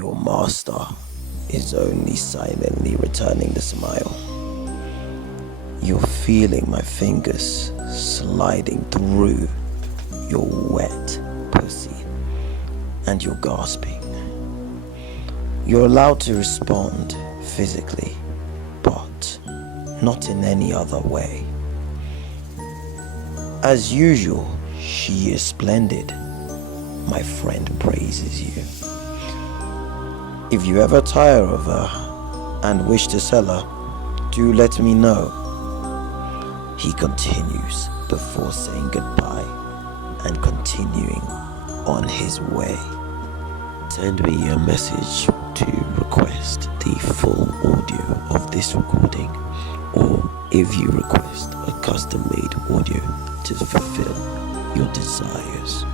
Your master is only silently returning the smile. You're feeling my fingers sliding through your wet pussy, and you're gasping. You're allowed to respond physically, but not in any other way. As usual, she is splendid. My friend praises you. If you ever tire of her and wish to sell her, do let me know. He continues before saying goodbye and continuing on his way. Send me a message to request the full audio of this recording, or if you request a custom-made audio to fulfill your desires.